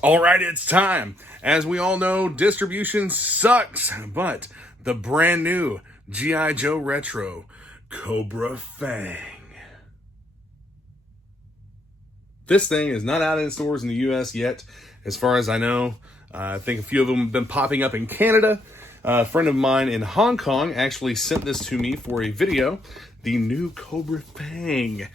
All right, it's time. As we all know, distribution sucks, but the brand new G.I. Joe Retro Cobra FANG. This thing is not out in stores in the US yet, as far as I know. I think a few of them have been popping up in Canada. A friend of mine in Hong Kong actually sent this to me for a video. The new Cobra FANG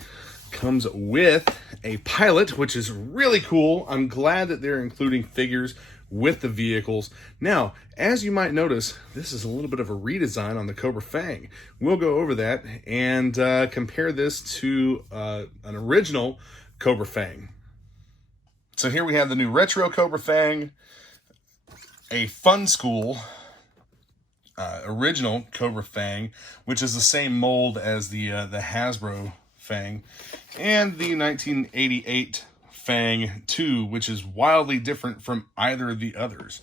comes with a pilot, which is really cool. I'm glad that they're including figures with the vehicles. Now, as you might notice, this is a little bit of a redesign on the Cobra FANG. We'll go over that and compare this to an original Cobra FANG. So here we have the new retro Cobra FANG, a Fun School original Cobra FANG, which is the same mold as the Hasbro FANG, and the 1988 FANG 2, which is wildly different from either of the others.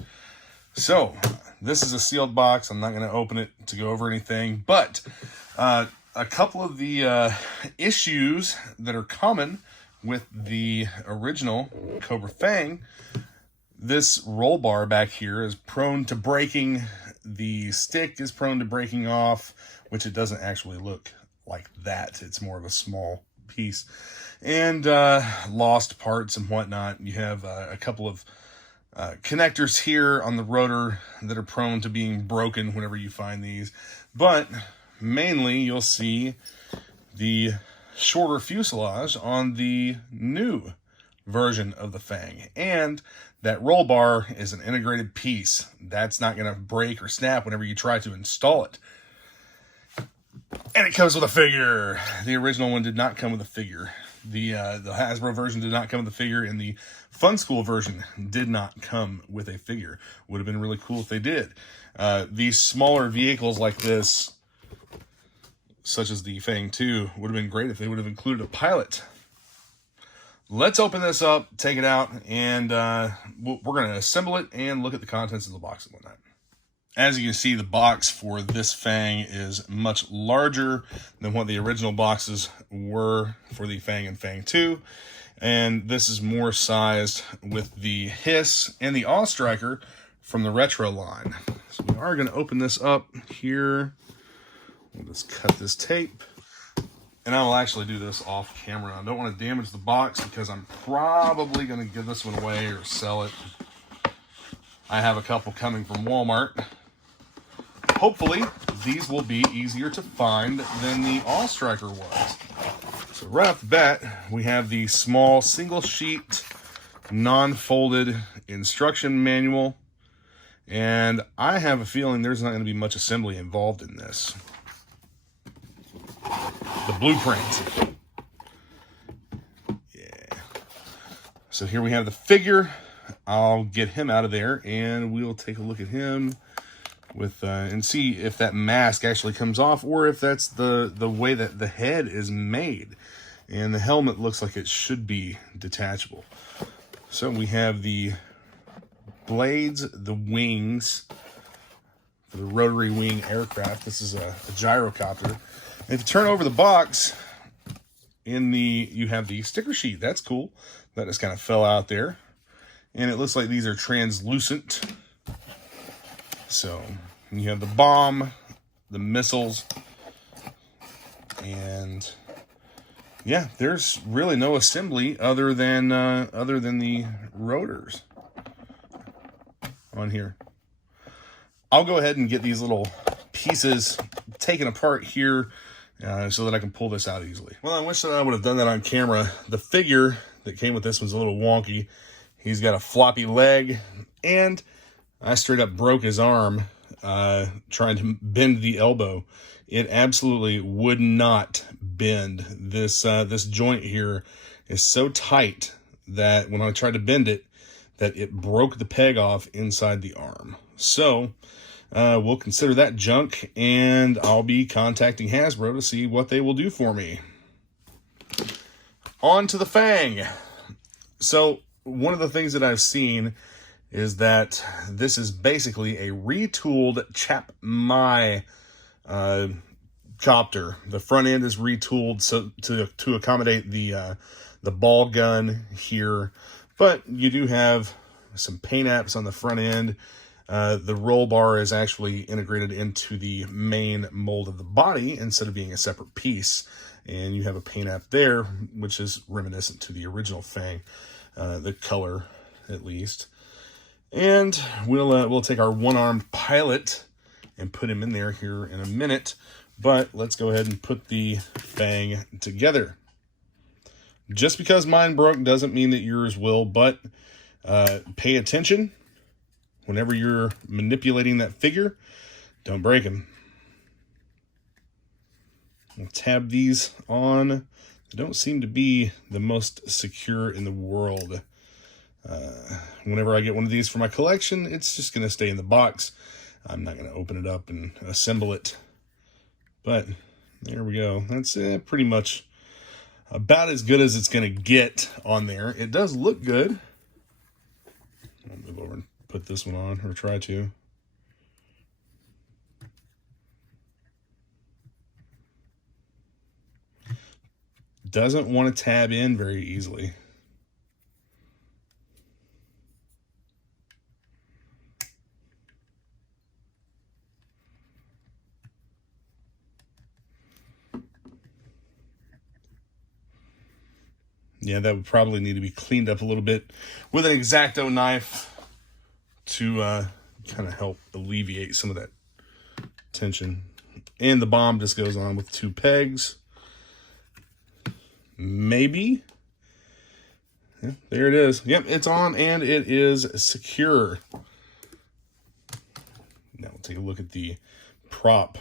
So this is a sealed box. I'm not going to open it to go over anything, but a couple of the issues that are common with the original Cobra FANG. This roll bar back here is prone to breaking. The stick is prone to breaking off, which it doesn't actually look like that. It's more of a small piece. And lost parts and whatnot. You have a couple of connectors here on the rotor that are prone to being broken whenever you find these. But mainly you'll see the shorter fuselage on the new version of the FANG. And that roll bar is an integrated piece. That's not going to break or snap whenever you try to install it. And it comes with a figure. The original one did not come with a figure. The Hasbro version did not come with a figure, and the Fun School version did not come with a figure. Would have been really cool if they did. These smaller vehicles like this, such as the FANG 2, would have been great if they would have included a pilot. Let's open this up, take it out, and we're going to assemble it and look at the contents of the box and whatnot. As you can see, the box for this FANG is much larger than what the original boxes were for the FANG and FANG 2. And this is more sized with the Hiss and the Awe Striker from the Retro line. So we are going to open this up here. We'll just cut this tape. And I will actually do this off camera. I don't want to damage the box because I'm probably going to give this one away or sell it. I have a couple coming from Walmart. Hopefully, these will be easier to find than the Awe Striker was. So right off the bat, we have the small single sheet, non-folded instruction manual. And I have a feeling there's not going to be much assembly involved in this. The blueprint. Yeah. So here we have the figure. I'll get him out of there and we'll take a look at him with and see if that mask actually comes off, or if that's the way that the head is made. And the helmet looks like it should be detachable. So we have the blades, the wings, for the rotary wing aircraft. This is a gyrocopter. And if you turn over the box, you have the sticker sheet. That's cool. That just kind of fell out there. And it looks like these are translucent. So you have the bomb, the missiles, and yeah, there's really no assembly other than the rotors on here. I'll go ahead and get these little pieces taken apart here so that I can pull this out easily. Well, I wish that I would have done that on camera. The figure that came with this one's a little wonky. He's got a floppy leg, and I straight up broke his arm trying to bend the elbow. It absolutely would not bend. This joint here is so tight that when I tried to bend it, that it broke the peg off inside the arm. So we'll consider that junk, and I'll be contacting Hasbro to see what they will do for me. On to the FANG. So one of the things that I've seen is that this is basically a retooled Chap My copter. The front end is retooled so to accommodate the ball gun here, but you do have some paint apps on the front end. The roll bar is actually integrated into the main mold of the body instead of being a separate piece. And you have a paint app there, which is reminiscent to the original Fang, the color at least. And we'll take our one-armed pilot and put him in there here in a minute. But let's go ahead and put the Fang together. Just because mine broke doesn't mean that yours will, but pay attention. Whenever you're manipulating that figure, don't break them. We'll tab these on. They don't seem to be the most secure in the world. Whenever I get one of these for my collection, it's just going to stay in the box. I'm not going to open it up and assemble it. But there we go. That's pretty much about as good as it's going to get on there. It does look good. I'll move over and put this one on, or try to. Doesn't want to tab in very easily. Yeah, that would probably need to be cleaned up a little bit with an X-Acto knife to kind of help alleviate some of that tension. And the bomb just goes on with 2 pegs. Maybe. Yeah, there it is. Yep, it's on and it is secure. Now we'll take a look at the prop.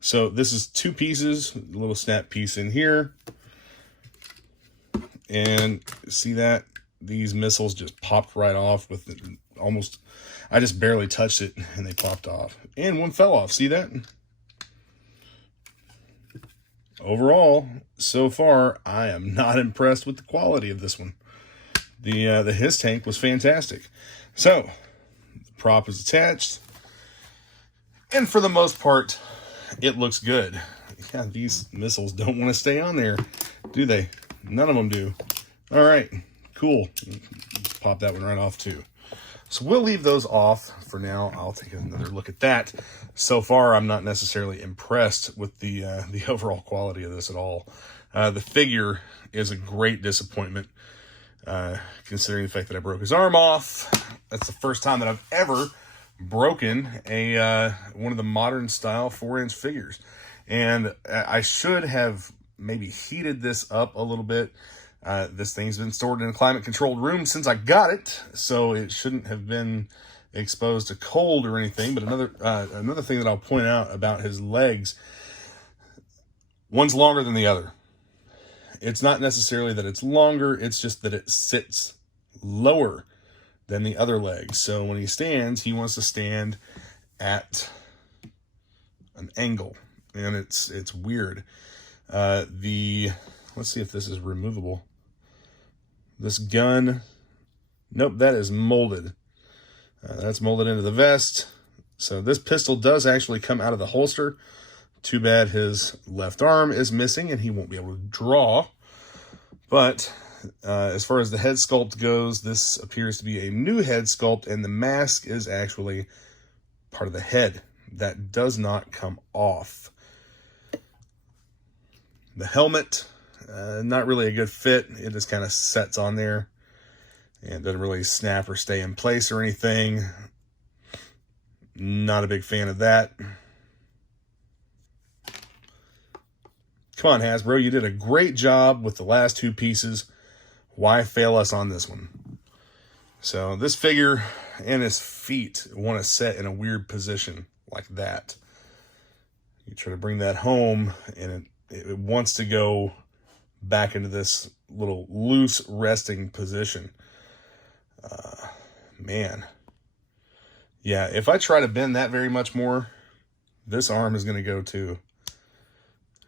So this is 2 pieces, a little snap piece in here. And see that? These missiles just popped right off with almost, I just barely touched it and they popped off. And one fell off, see that? Overall, so far, I am not impressed with the quality of this one. The his tank was fantastic. So, the prop is attached. And for the most part, it looks good. Yeah, these missiles don't want to stay on there, do they? None of them do. All right, cool. Pop that one right off too. So we'll leave those off for now. I'll take another look at that. So far, I'm not necessarily impressed with the overall quality of this at all. The figure is a great disappointment, considering the fact that I broke his arm off. That's the first time that I've ever broken one of the modern style 4-inch figures. And I should have maybe heated this up a little bit. This thing's been stored in a climate controlled room since I got it, so it shouldn't have been exposed to cold or anything. But another thing that I'll point out about his legs, one's longer than the other. It's not necessarily that it's longer, it's just that it sits lower than the other legs. So when he stands, he wants to stand at an angle, and it's weird. Let's see if this is removable. This gun, nope, that is molded. That's molded into the vest. So this pistol does actually come out of the holster. Too bad his left arm is missing and he won't be able to draw. But as far as the head sculpt goes, this appears to be a new head sculpt, and the mask is actually part of the head. That does not come off. The helmet, not really a good fit. It just kind of sets on there and doesn't really snap or stay in place or anything. Not a big fan of that. Come on, Hasbro, you did a great job with the last 2 pieces. Why fail us on this one? So this figure and his feet want to set in a weird position like that. You try to bring that home and it wants to go back into this little loose resting position. Man. Yeah, if I try to bend that very much more, this arm is going to go too.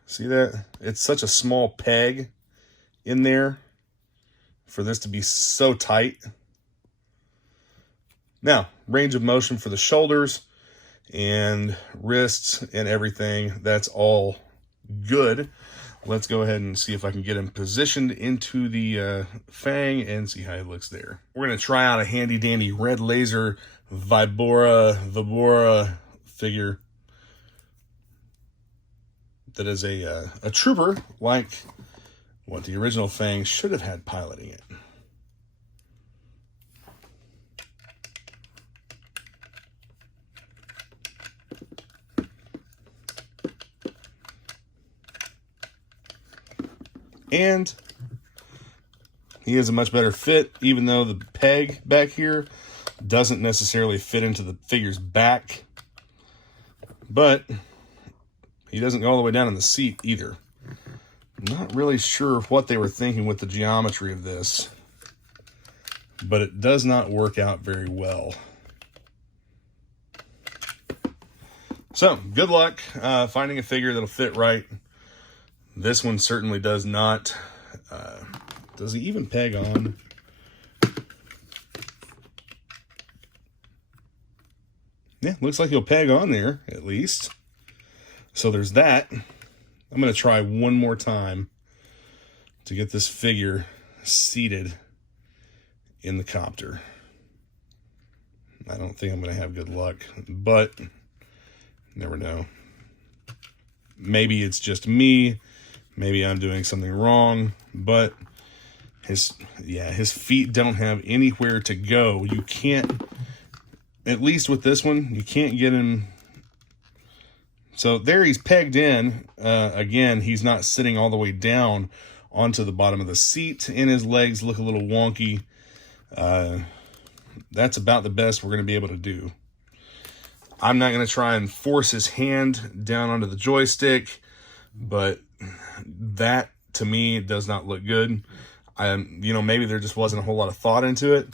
See that? It's such a small peg in there for this to be so tight. Now, range of motion for the shoulders and wrists and everything, that's all good. let's go ahead and see if I can get him positioned into the Fang and see how he looks there. We're going to try out a handy dandy red laser Vibora figure that is a trooper, like what the original Fang should have had piloting it. And he has a much better fit, even though the peg back here doesn't necessarily fit into the figure's back. But he doesn't go all the way down in the seat either. I'm not really sure what they were thinking with the geometry of this, but it does not work out very well. So, good luck finding a figure that'll fit right. This one certainly does not. Does he even peg on? Yeah, looks like he'll peg on there, at least. So there's that. I'm going to try one more time to get this figure seated in the copter. I don't think I'm going to have good luck, but never know. Maybe it's just me. Maybe I'm doing something wrong, but his feet don't have anywhere to go. You can't, at least with this one, you can't get him. So there he's pegged in. Again, he's not sitting all the way down onto the bottom of the seat, and his legs look a little wonky. That's about the best we're going to be able to do. I'm not going to try and force his hand down onto the joystick, but that, to me, does not look good. Maybe there just wasn't a whole lot of thought into it.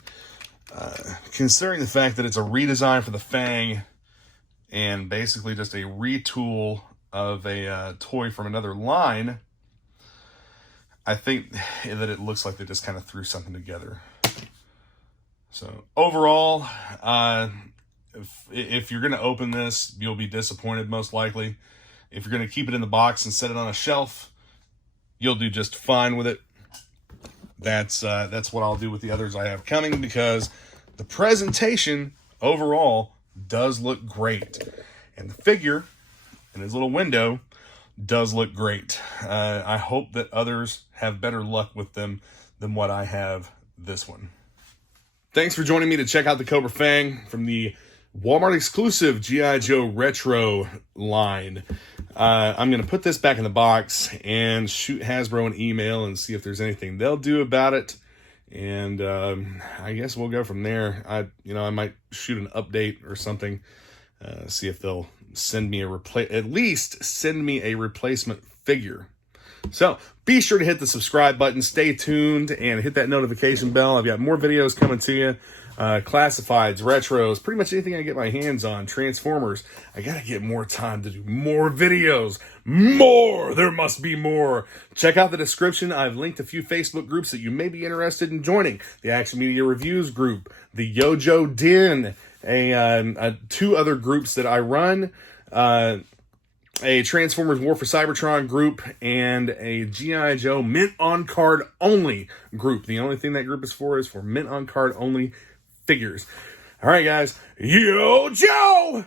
Considering the fact that it's a redesign for the Fang and basically just a retool of a toy from another line, I think that it looks like they just kind of threw something together. So overall, if you're going to open this, you'll be disappointed most likely. If you're going to keep it in the box and set it on a shelf, you'll do just fine with it. That's what I'll do with the others I have coming, because the presentation overall does look great. And the figure in his little window does look great. I hope that others have better luck with them than what I have this one. Thanks for joining me to check out the Cobra Fang from the Walmart exclusive G.I. Joe Retro line. I'm going to put this back in the box and shoot Hasbro an email and see if there's anything they'll do about it. And I guess we'll go from there. I might shoot an update or something, see if they'll send me at least send me a replacement figure. So be sure to hit the subscribe button, stay tuned, and hit that notification bell. I've got more videos coming to you. Classifieds, retros, pretty much anything I get my hands on. Transformers. I gotta get more time to do more videos. More! There must be more. Check out the description. I've linked a few Facebook groups that you may be interested in joining. The Action Media Reviews group, the Yooo Joe Den, two other groups that I run, a Transformers War for Cybertron group, and a G.I. Joe Mint on Card Only group. The only thing that group is for Mint on Card Only figures. All right, guys. Yooo Joe!